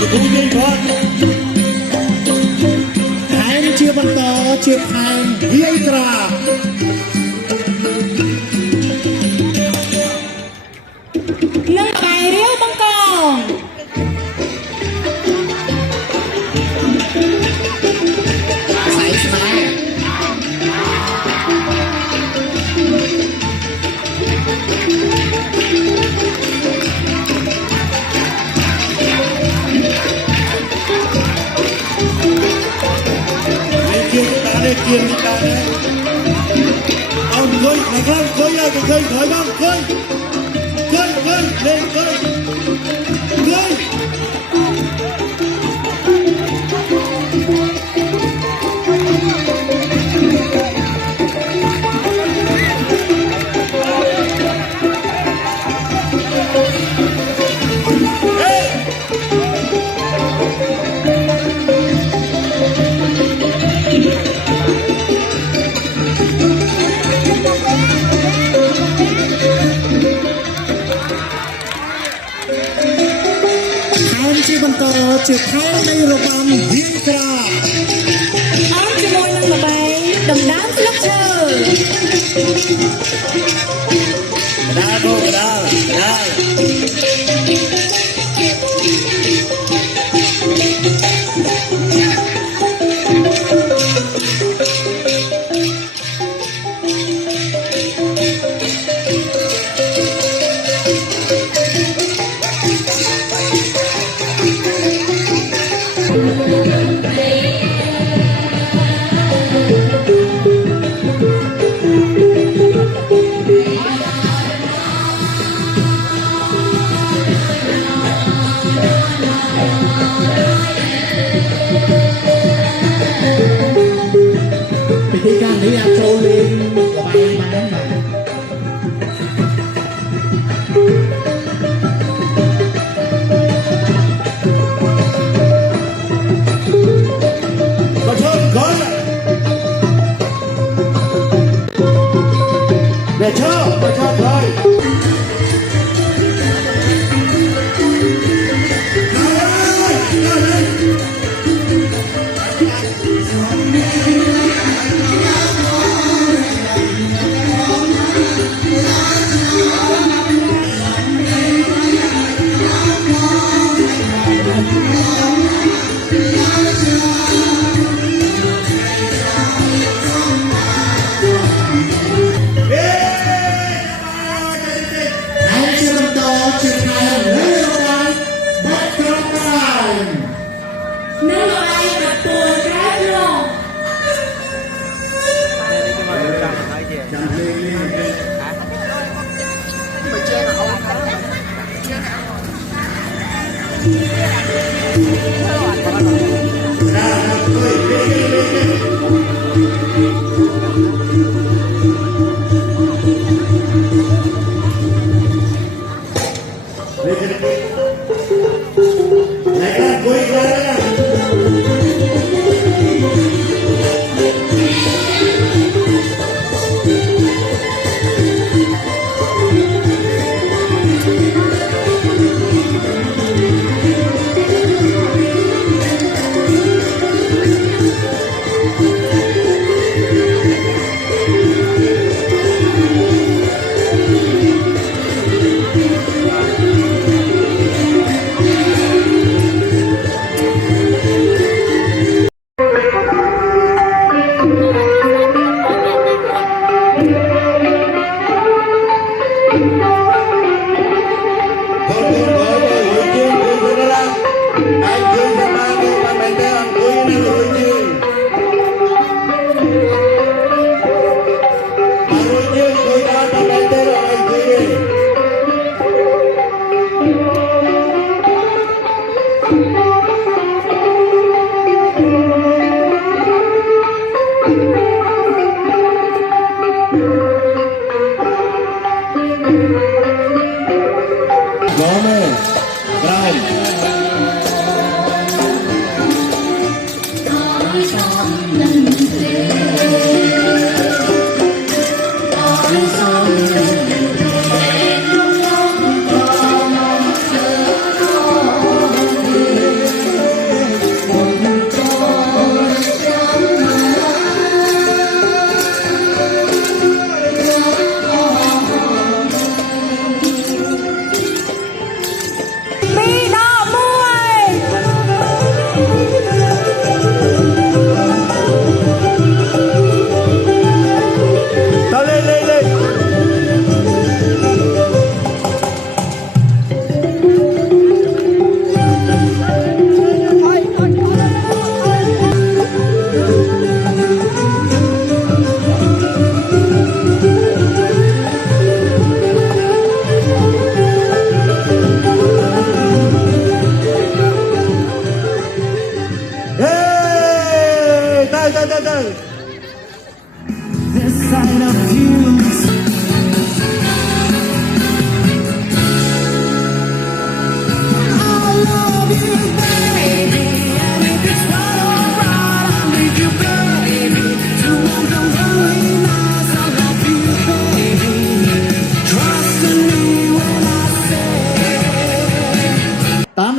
cũng đi con hai chia bắn tờ chia hai hiên tra nâng bài riêu băng cò sai sai tiền chúng ta đấy ông khơi này không khơi ơi khơi khơi không khơi khơi khơi lên khơi khơi chia bắn tờ chia haiในระบำฮินตราอ้อมจะมวยนั่งมาใบดำน้ำลักเชอได้พวกได้ที่การที่อยากโชว์ลิงระบายมานั้นหน่อยมาชนคนเดี๋ยวชอบมาชอบเลย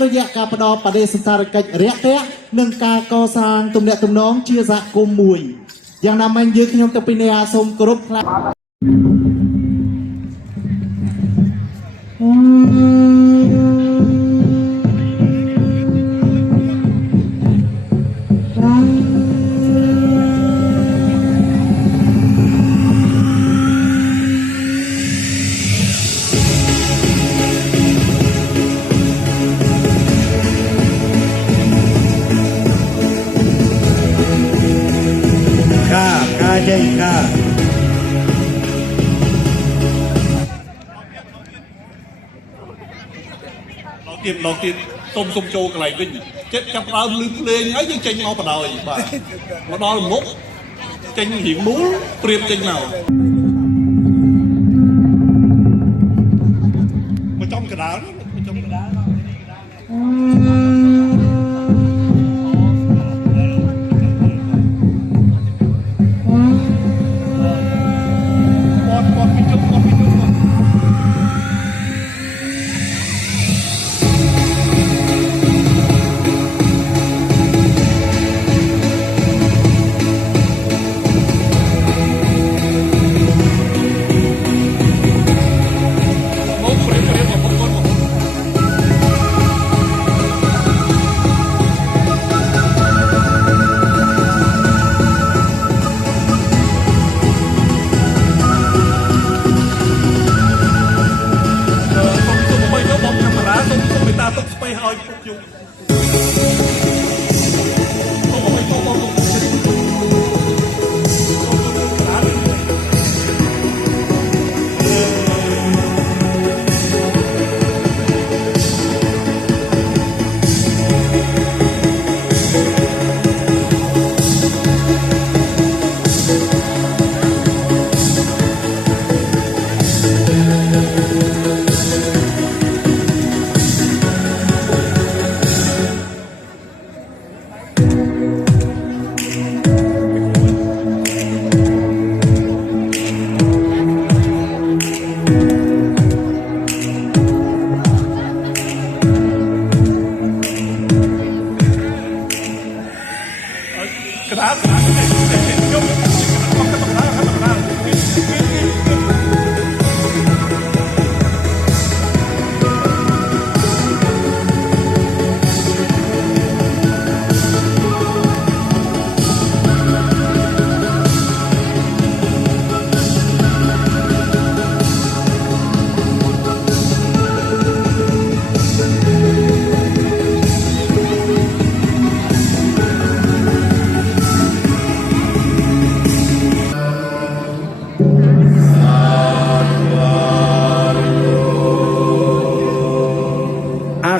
រយៈការផ្ដល់បដិសណ្ឋារកិច្ចរាក់ទាក់និងការកសាងទំនាក់ទំនងជាសហគមន៍មួយយ៉ាងណាមិញយើងខ្ញុំទៅពីនេះសូមគោរពថ្លែង ค่าเด้งค่า ឡងទៀតសុំចូលកន្លែងវិញចិត្តចាប់ដើមលឺភ្លេងហើយយើងចេញមកបដ ாய் បាទមកដល់មុខចេញរៀងមូលព្រៀបចេញមកចំកដាលចំកដាល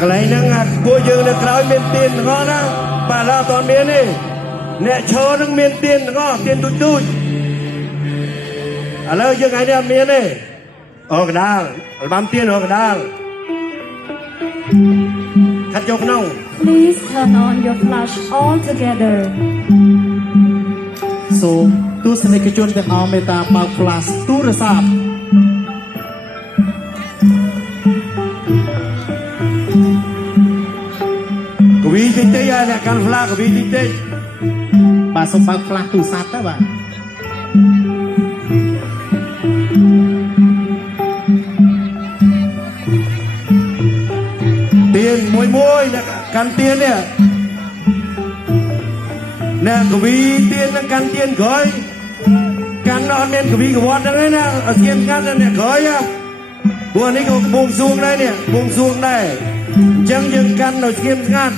កន្លែងហ្នឹងពួកយើងនៅក្រោយមានទៀនទាំងអស់ណាបាទឡើយអត់មានទេអ្នកឈរនឹងមានទៀនទាំងអស់ទៀនទូចទូចឥឡូវយើងថ្ងៃនេះអត់មានទេអូកដាលអល់បាំទៀនអូកដាលខាត់យកក្នុង Please turn on your flash all together. សូមទស្សនិកជនទាំងអស់មេត្តាបើក flash ទូរស័ព្ទ កវីតិចតិចហើយអ្នកកាន់ផ្លាកកវីតិចតិច បាទសូមបើក flash ទូរស័ព្ទទៅបាទ ទៀនមួយអ្នកកាន់ទៀននេះអ្នកកវីទៀននឹងកាន់ទៀនក្រោយកាន់អត់មានកវីកវត្តហ្នឹងឯណាអត់ស្គៀមកាន់អ្នកក្រោយពួកនេះក៏បួងសួងដែរនេះបួងសួងដែរអញ្ចឹងយើងកាន់ដោយស្គៀមស្ងាត់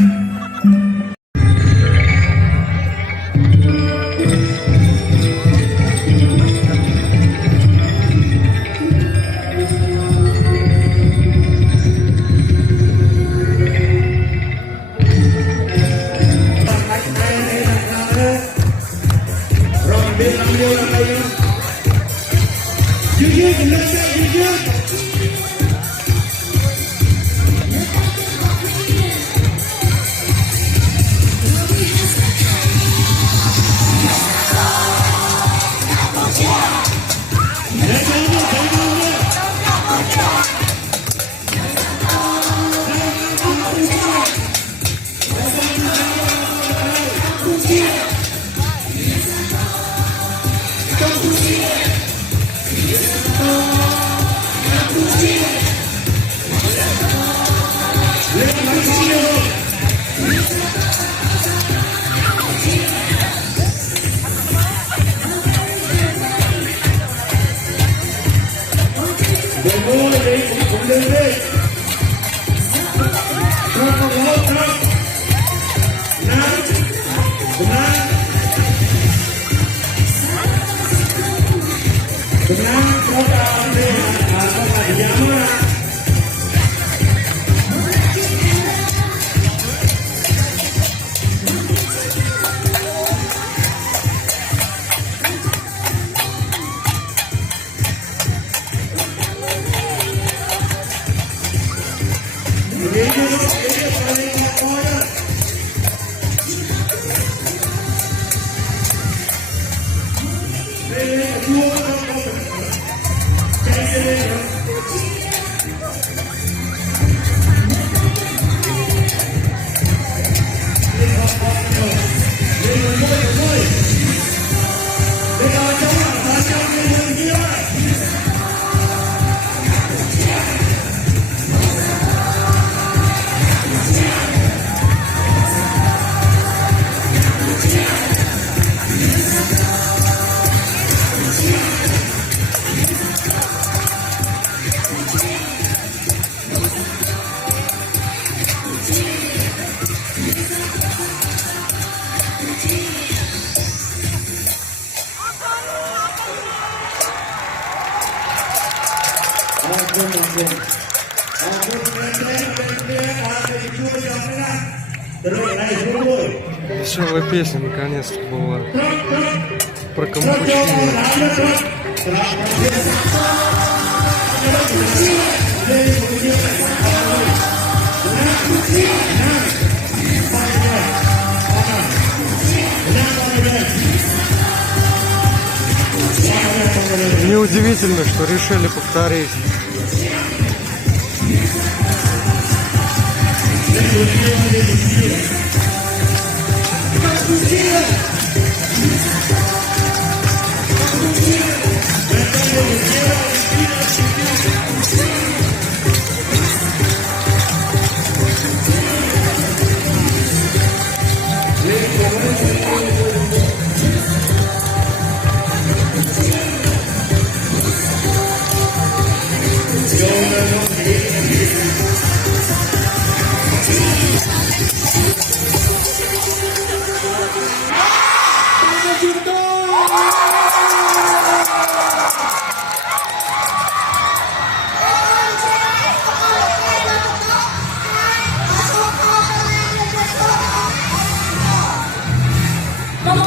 Please Веселая песня наконец-то была про кампучино. Неудивительно, что решили повторить.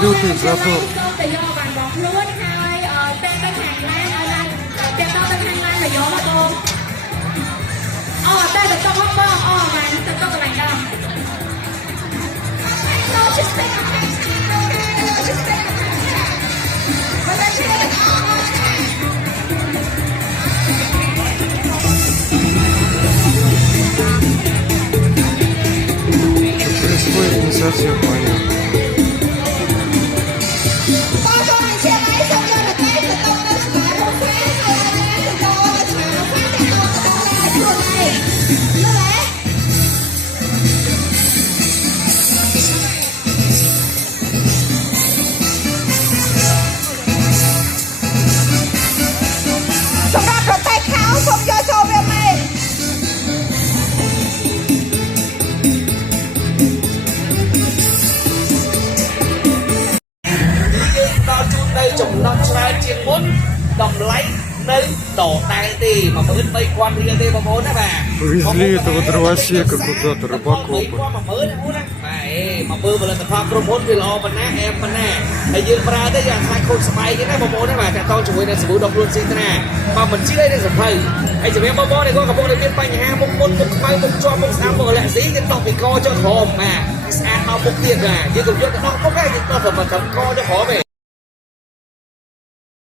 Лютый затор. ទៅយកបានបងខ្លួនហើយតែទៅខាងណាឲ្យឡើងតែទៅខាងណាទៅយកមកបងអូតែទៅមកបងអូបានទៅកន្លែងដល់ No just stay just stay but I Происходит не совсем понятно. Повезли этого дровосека куда-то, рыбакопа. មកមើលផលិតផលក្រុមហ៊ុនវាល្អប៉ុណ្ណាអែមប៉ុណ្ណាហើយយើងប្រើទៅយ៉ាងខ្លាចខូចស្បែកគេណាបងប្អូនណាបាទតាក់ទងជាមួយនឹងសាប៊ូដុសខ្លួនស៊ីត្រាបើមិនជឿទេសំភៅហើយជំរាបបងប្អូននេះក៏កំពុងតែមានបញ្ហាមុខមុនមុខខ្មៅមុខជាប់មុខស្អាតមុខអាឡែស៊ីគេតោះពីកចុះក្រោមបាទស្អាតដល់មុខទៀតបាទយើងកុំយកទៅដោះមុខទេយើងដោះតែកចុះក្រោមទេ